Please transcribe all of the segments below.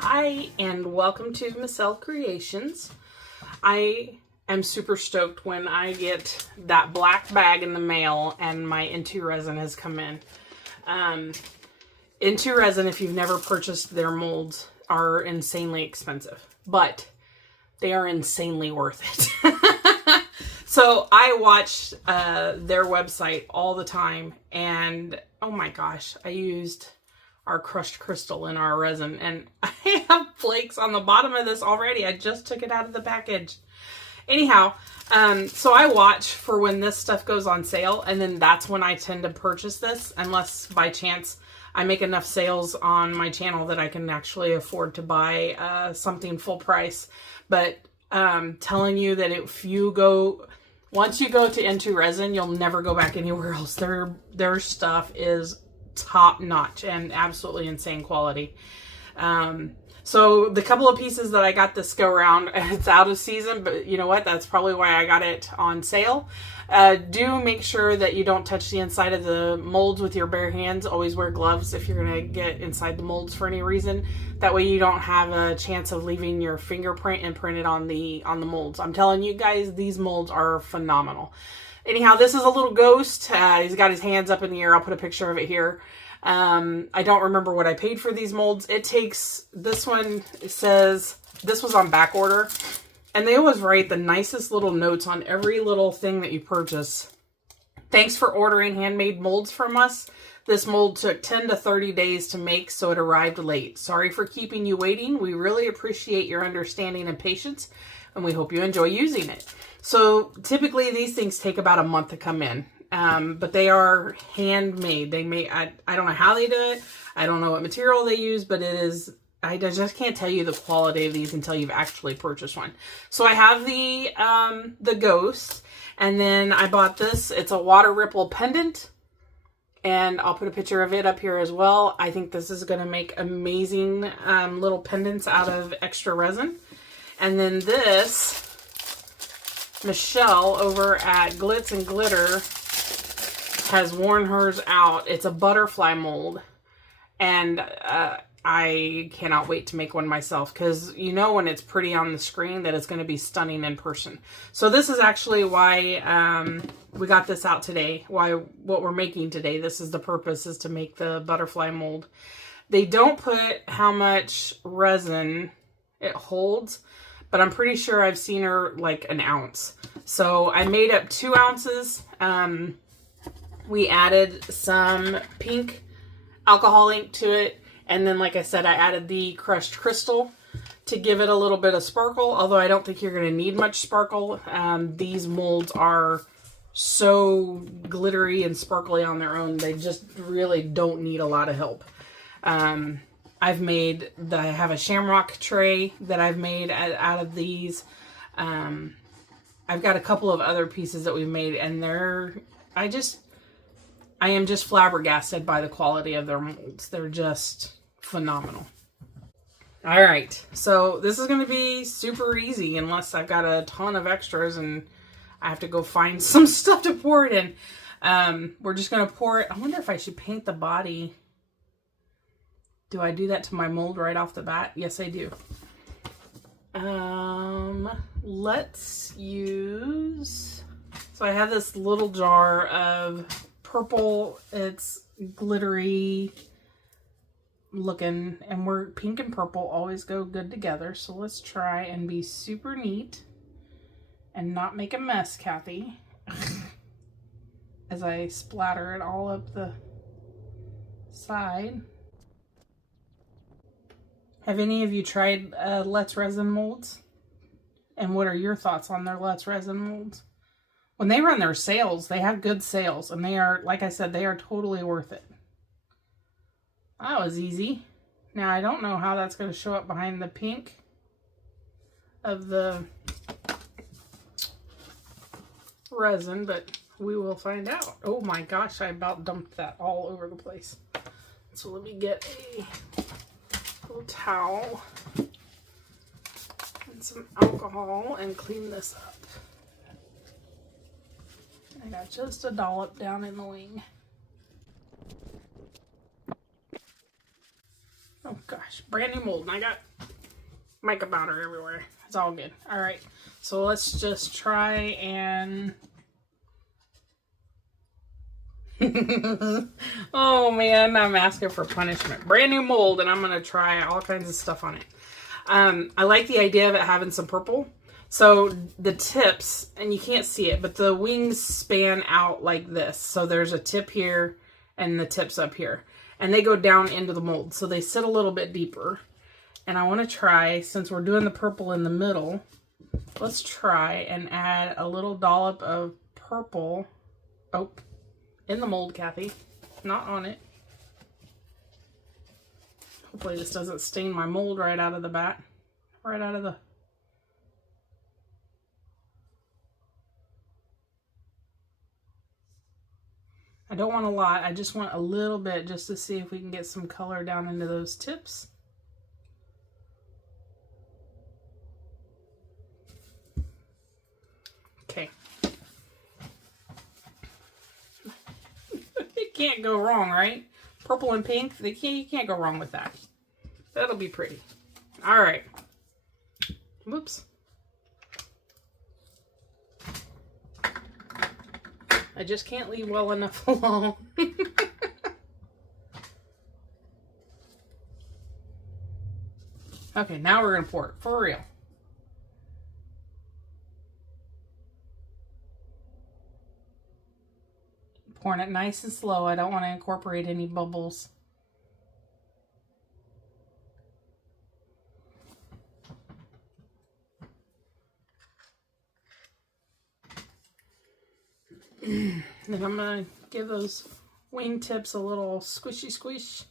Hi, and welcome to KATHYMASSELL Creations. I am super stoked when I get that black bag in the mail and my IntoResin has come in. IntoResin, if you've never purchased their molds, are insanely expensive, but they are insanely worth it. So I watch their website all the time, and oh my gosh, I used our crushed crystal in our resin, and I have flakes on the bottom of this already. I just took it out of the package. Anyhow, so I watch for when this stuff goes on sale, and then that's when I tend to purchase this, unless by chance I make enough sales on my channel that I can actually afford to buy something full price. But telling you that if you go, once you go to IntoResin, you'll never go back anywhere else. Their stuff is top notch and absolutely insane quality. So the couple of pieces that I got this go around, it's out of season, but you know what? That's probably why I got it on sale. Do make sure that you don't touch the inside of the molds with your bare hands. Always wear gloves if you're going to get inside the molds for any reason. That way you don't have a chance of leaving your fingerprint imprinted on the molds. I'm telling you guys, these molds are phenomenal. Anyhow, this is a little ghost. He's got his hands up in the air. I'll put a picture of it here. I don't remember what I paid for these molds. It takes, this one, it says, this was on back order. And they always write the nicest little notes on every little thing that you purchase. Thanks for ordering handmade molds from us. This mold took 10 to 30 days to make, so it arrived late. Sorry for keeping you waiting. We really appreciate your understanding and patience, and we hope you enjoy using it. So typically these things take about a month to come in, but they are handmade. They make, I don't know how they do it. I don't know what material they use, but it is, I just can't tell you the quality of these until you've actually purchased one. So I have the Ghost, and then I bought this. It's a water ripple pendant, and I'll put a picture of it up here as well. I think this is going to make amazing little pendants out of extra resin. And then this, Michelle over at Glitz and Glitter has worn hers out. It's a butterfly mold, and I cannot wait to make one myself, because you know when it's pretty on the screen that it's going to be stunning in person. So this is actually why we got this out today, what we're making today. This is the purpose, is to make the butterfly mold. They don't put how much resin it holds, but I'm pretty sure I've seen her like an ounce. So I made up 2 ounces. We added some pink alcohol ink to it. And then, like I said, I added the crushed crystal to give it a little bit of sparkle. Although I don't think you're going to need much sparkle. These molds are so glittery and sparkly on their own. They just really don't need a lot of help. I have a shamrock tray that I've made out of these. I've got a couple of other pieces that we've made, and I am just flabbergasted by the quality of their molds. They're just phenomenal. All right, so this is going to be super easy unless I've got a ton of extras and I have to go find some stuff to pour it in. We're just going to pour it. I wonder if I should paint the body. Do I do that to my mold right off the bat? Yes, I do. Let's use, so I have this little jar of purple. It's glittery looking, and pink and purple always go good together. So let's try and be super neat and not make a mess, Kathy, as I splatter it all up the side. Have any of you tried Let's Resin molds? And what are your thoughts on their Let's Resin molds? When they run their sales, they have good sales, and they are, like I said, they are totally worth it. That was easy. Now, I don't know how that's going to show up behind the pink of the resin, but we will find out. Oh my gosh, I about dumped that all over the place. So let me get a little towel and some alcohol and clean this up. I got just a dollop down in the wing. Oh gosh. gosh. Brand new mold. And I got mica powder everywhere. It's all good. All right. So let's just try and... Oh man, I'm asking for punishment. Brand new mold, and I'm going to try all kinds of stuff on it. I like the idea of it having some purple. So the tips, and you can't see it, but the wings span out like this. So there's a tip here and the tips up here. And they go down into the mold. So they sit a little bit deeper. And I want to try, since we're doing the purple in the middle, let's try and add a little dollop of purple. Oh, in the mold, Kathy. Not on it. Hopefully this doesn't stain my mold right out of the bat. Right out of the... I don't want a lot. I just want a little bit just to see if we can get some color down into those tips. Okay. It can't go wrong, right? Purple and pink, you can't go wrong with that. That'll be pretty. All right. Whoops. I just can't leave well enough alone. Okay, now we're gonna pour it for real. Pouring it nice and slow. I don't want to incorporate any bubbles. Then I'm going to give those wing tips a little squishy squish.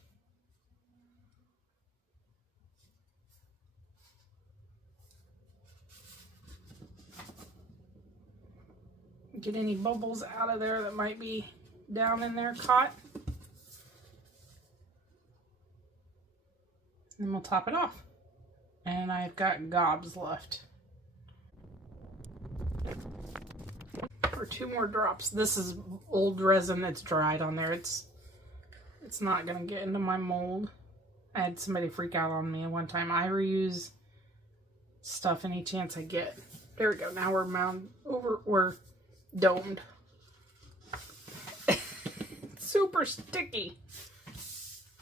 Get any bubbles out of there that might be down in there caught. Then we'll top it off. And I've got gobs left. For 2 more drops. This is old resin that's dried on there. It's not gonna get into my mold. I had somebody freak out on me one time. I reuse stuff any chance I get. There we go. Now we're domed. Super sticky.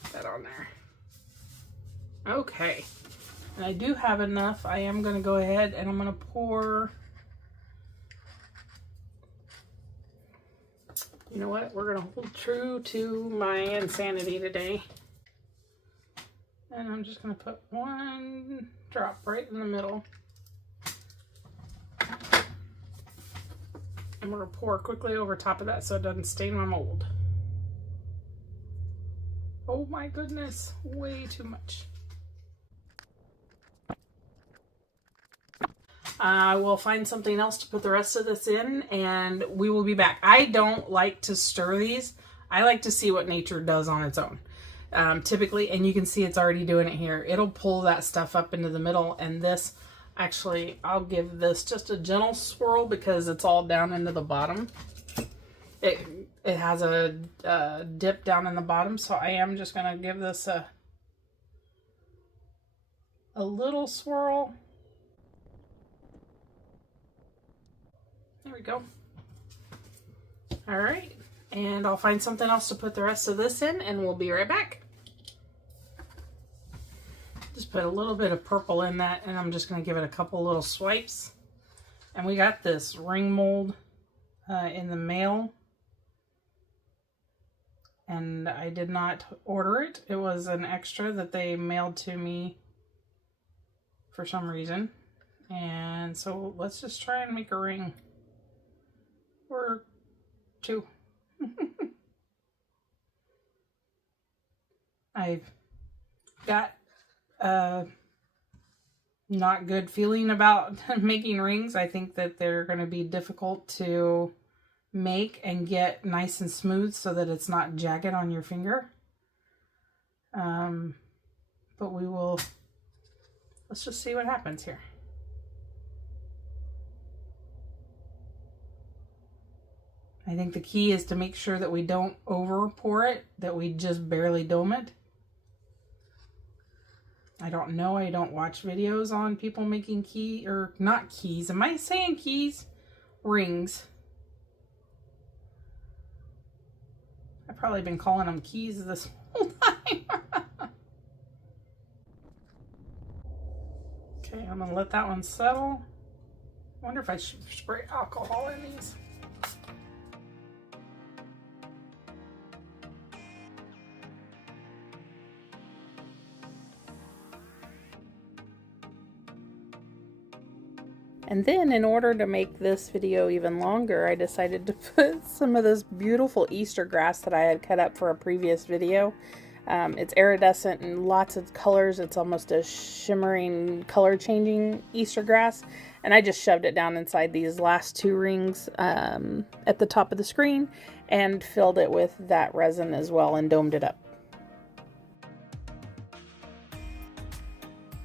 Put that on there. Okay. And I do have enough. I am gonna go ahead and I'm gonna pour. You know what? We're going to hold true to my insanity today. And I'm just going to put 1 drop right in the middle. And we're going to pour quickly over top of that so it doesn't stain my mold. Oh my goodness, way too much. I will find something else to put the rest of this in and we will be back. I don't like to stir these. I like to see what nature does on its own. Typically, and you can see it's already doing it here. It'll pull that stuff up into the middle, and this, actually, I'll give this just a gentle swirl because it's all down into the bottom. It has a dip down in the bottom, so I am just going to give this a little swirl. There we go. All right, and I'll find something else to put the rest of this in, and we'll be right back. Just put a little bit of purple in that, and I'm just going to give it a couple little swipes. And we got this ring mold in the mail, and I did not order it. It was an extra that they mailed to me for some reason. And so let's just try and make a ring. Or 2. I've got a not good feeling about making rings. I think that they're going to be difficult to make and get nice and smooth so that it's not jagged on your finger. But we will, let's just see what happens here. I think the key is to make sure that we don't over pour it, that we just barely dome it. I don't know. I don't watch videos on people making key, or not keys. Am I saying keys? Rings. I've probably been calling them keys this whole time. Okay, I'm gonna let that one settle. I wonder if I should spray alcohol in these. And then in order to make this video even longer, I decided to put some of this beautiful Easter grass that I had cut up for a previous video. It's iridescent and lots of colors. It's almost a shimmering, color changing Easter grass. And I just shoved it down inside these last two rings at the top of the screen and filled it with that resin as well and domed it up.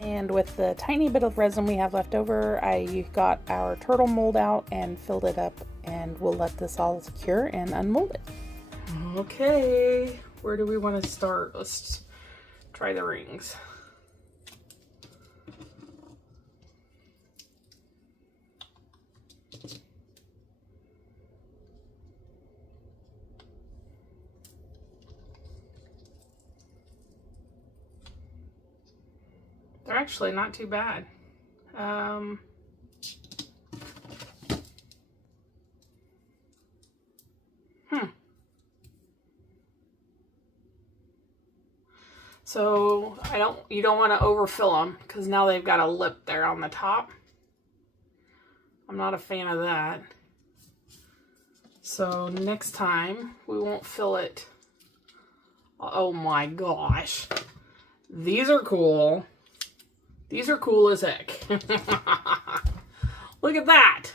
And with the tiny bit of resin we have left over, I got our turtle mold out and filled it up, and we'll let this all cure and unmold it. Okay, where do we want to start? Let's try the rings. They're actually not too bad. So you don't want to overfill them because now they've got a lip there on the top. I'm not a fan of that. So next time we won't fill it. Oh my gosh. These are cool. These are cool as heck. Look at that.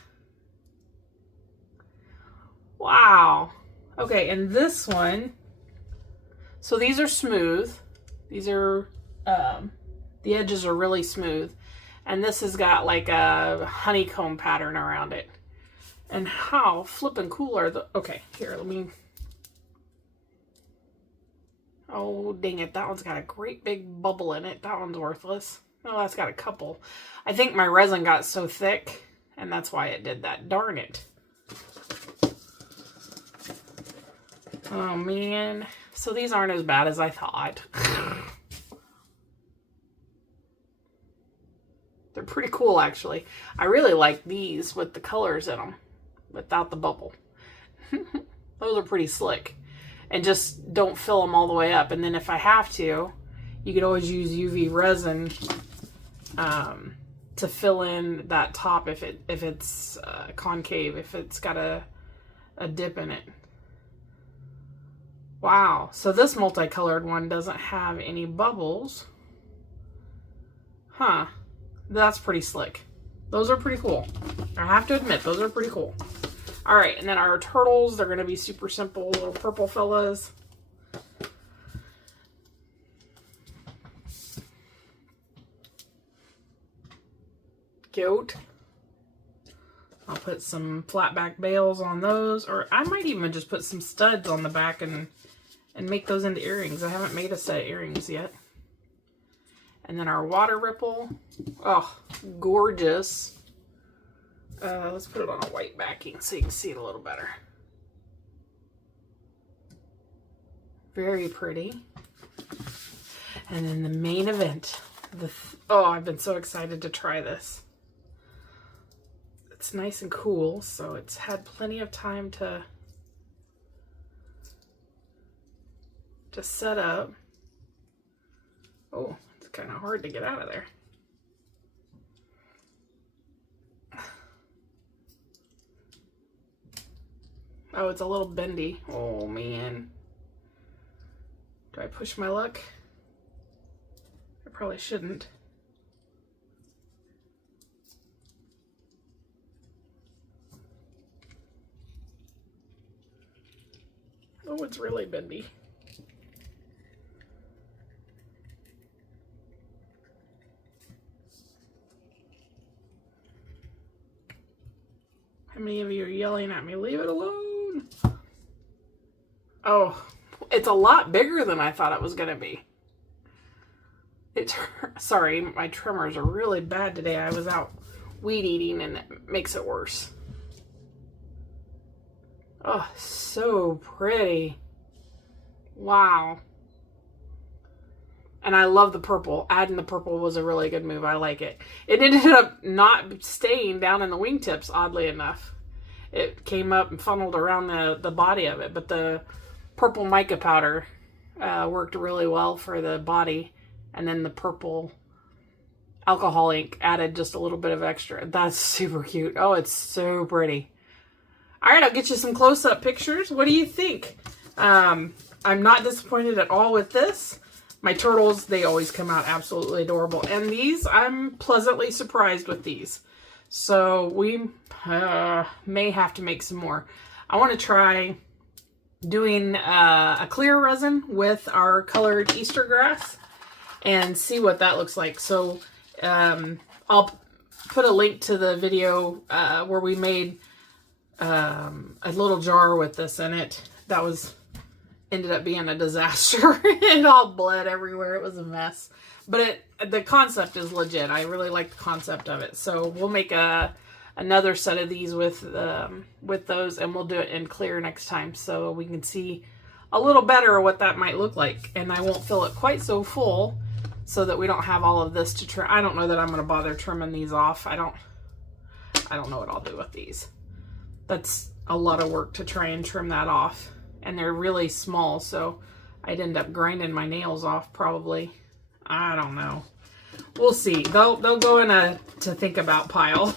Wow. Okay, and this one, so these are smooth. These are, the edges are really smooth. And this has got like a honeycomb pattern around it. And how flippin' cool are the, okay, here, let me, oh, dang it. That one's got a great big bubble in it. That one's worthless. Oh, that's got a couple. I think my resin got so thick, and that's why it did that. Darn it. Oh, man. So these aren't as bad as I thought. They're pretty cool, actually. I really like these with the colors in them, without the bubble. Those are pretty slick. And just don't fill them all the way up. And then if I have to, you could always use UV resin to fill in that top if it's concave, if it's got a dip in it. Wow, so this multicolored one doesn't have any bubbles. Huh, that's pretty slick. Those are pretty cool. I have to admit, those are pretty cool. All right, and then our turtles, they're gonna be super simple little purple fellas. Goat. I'll put some flat back bales on those, or I might even just put some studs on the back and make those into earrings. I haven't made a set of earrings yet. And then our water ripple. Oh, gorgeous. Let's put it on a white backing so you can see it a little better. Very pretty. And then the main event. Oh, I've been so excited to try this. It's nice and cool, so it's had plenty of time to set up. Oh, it's kind of hard to get out of there. Oh, it's a little bendy. Oh, man. Do I push my luck? I probably shouldn't. Oh, it's really bendy. How many of you are yelling at me? Leave it alone. Oh, it's a lot bigger than I thought it was going to be. Sorry, my tremors are really bad today. I was out weed eating and it makes it worse. Oh, so pretty. Wow. And I love the purple. Adding the purple was a really good move. I like it. It ended up not staying down in the wingtips, oddly enough. It came up and funneled around the body of it. But the purple mica powder worked really well for the body. And then the purple alcohol ink added just a little bit of extra. That's super cute. Oh, it's so pretty. All right, I'll get you some close-up pictures. What do you think? I'm not disappointed at all with this. My turtles, they always come out absolutely adorable. And these, I'm pleasantly surprised with these. So we may have to make some more. I want to try doing a clear resin with our colored Easter grass and see what that looks like. So I'll put a link to the video where we made a little jar with this in it. That ended up being a disaster. It all bled everywhere. It was a mess. But the concept is legit. I really like the concept of it. So we'll make another set of these with those, and we'll do it in clear next time so we can see a little better what that might look like. And I won't fill it quite so full so that we don't have all of this to trim. I don't know that I'm going to bother trimming these off. I don't know what I'll do with these. That's a lot of work to try and trim that off. And they're really small, so I'd end up grinding my nails off probably. I don't know. We'll see. They'll go in a to think about pile.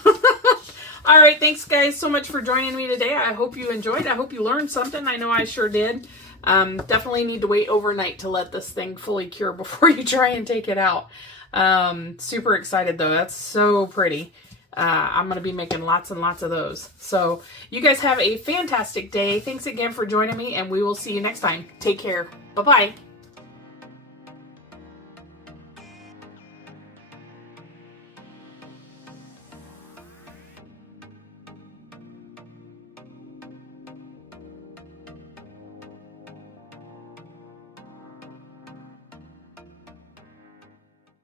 All right, thanks guys so much for joining me today. I hope you enjoyed. I hope you learned something. I know I sure did. Definitely need to wait overnight to let this thing fully cure before you try and take it out. Super excited though. That's so pretty. I'm going to be making lots and lots of those. So you guys have a fantastic day. Thanks again for joining me, and we will see you next time. Take care. Bye-bye.